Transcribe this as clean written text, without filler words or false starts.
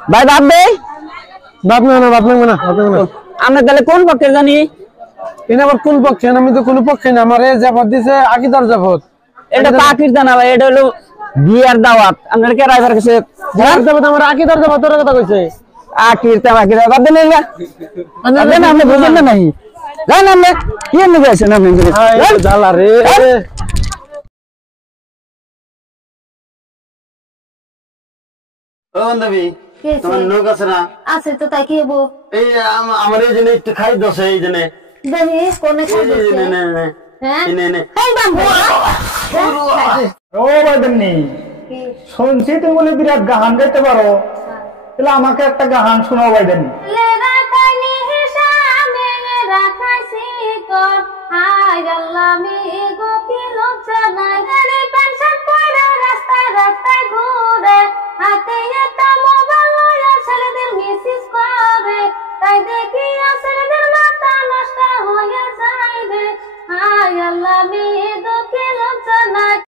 ভাই বাপ দে বাপ না বাপ না না আমরা তাহলে কোন পক্ষে জানি এনে আবার কোন পক্ষে আমি তো কোন পক্ষে না আমার এই জাফত দিছে আকিদার জাফত এটা পাখির দানা ভাই এটা হলো বিয়ার দাওয়াত আমরা কে ড্রাইভার কাছে বিয়ার জাফত আমার আকিদার জাফত তোর কথা কইছে আকির বাদ দেন না আদেন আপনি বুঝেন না নাই জান আমরা কি নিয়ে গেছেন আপনি জ্বালা রে ও বান্ধবী তোমার লোক আছে না? আছে তো, তাই কি হবো? এই আমার এই জন্য একটু খাই দোষে এই জন্য দেখি কোনে খাবে? হ্যাঁ এই বাবু ও বাদনি শুনছি তুমি বলে বিরাট গান গাইতে পারো, তাহলে আমাকে একটা গান শোনাও বাদনি। লে রাখানি হিসাবে রাখাছি কর হায় আল্লাহ মি গোপি লোচনা রে পেনশন পড়ে রাস্তায় রাস্তায় ঘুরে হাতে একটা মোবাইল লয়া ছেলেদের মিসিস করে তাই দেখি ছেলেদের মাথা নষ্ট হয়ে যায় রে হায় আল্লাহ মি